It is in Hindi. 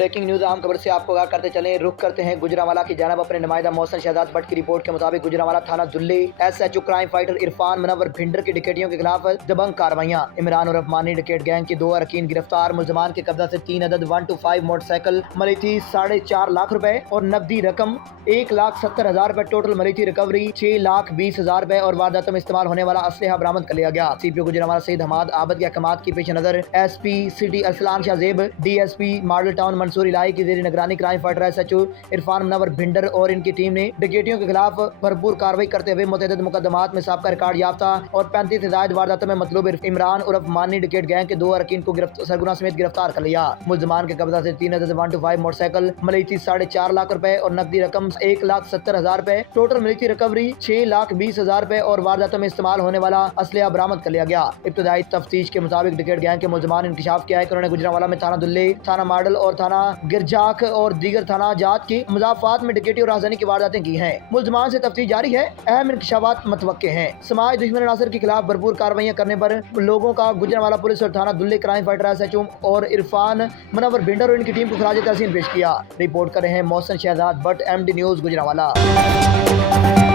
ब्रेकिंग न्यूज अहम खबर से आपको आगाह करते चले। रुख करते हैं गुजरांवाला की जानब। अपने नुमाइंदा मोहसिन शहजाद भट्ट की रिपोर्ट के मुताबिक गुजरांवाला थाना Dulli SHO crime fighter Irfan Munawwar Bhinder की डिकेटियों के खिलाफ दबंग कार्रवाइयां। इमरान उर्फ मानी डिकेट गैंग के 2 अरकीन गिरफ्तार। मुलजमान के कब्जा से 3 अदद 125 मोटरसाइकिल मिली थी 4.5 लाख रुपए और नकदी रकम 1,70,000 रुपए। टोटल मिली थी रिकवरी 6,20,000 रुपए और वारदातों में इस्तेमाल होने वाला असलहा बरामद कर लिया गया। CPO गुजरांवाला सईद हमाद आबद के अहकामात की पेश नजर SP city Arsalan Shah Zeb DSP model town Mansoor Ilahi की जेर निगरानी crime fighter SHO Irfan Munawwar Bhinder और इनकी टीम ने डकैतियों के खिलाफ भरपूर कार्रवाई करते हुए मुतअद्दिद मुकदमात में साबका रिकॉर्ड याफ्ता और 35 से ज़ायद वारदातों में मतलूब इमरान उर्फ मानी डिकेट गैंग के 2 अरकीन को सरगुना समेत गिरफ्तार कर लिया। मुलजमान के कब्जा से 3 अदद 125 मोटरसाइकिल मिली थी 4.5 लाख रुपए और नकदी रकम 1,70,000 रुपए। टोटल मिली थी रिकवरी 6,20,000 रुपए और वारदातों में इस्तेमाल होने वाला असलहा बरामद कर लिया गया। इब्तदाई तफ्तीश के मुताबिक डिकेट गैंग के मुलजमान इंकशाफ किया है कि उन्होंने गुजरांवाला में थाना दुल्ली, थाना मॉडल और थाना गिरजाक और दीगर थाना जात की मुजाफात में डकैती और राजधानी की वारदातें की हैं। मुलजमान से तफ्तीश जारी है। अहम इंकशाफात मतवक्के हैं। समाज दुश्मन अनासर के खिलाफ भरपूर कार्रवाइयां करने पर लोगों का गुजरांवाला पुलिस और थाना दुल्ली क्राइम फाइटर SHO और इरफान मुनव्वर भिंडर और इनकी टीम को खराज तहसीन पेश किया। रिपोर्ट कर रहे हैं मोहसिन शहजाद भट्ट MD न्यूज गुजरांवाला।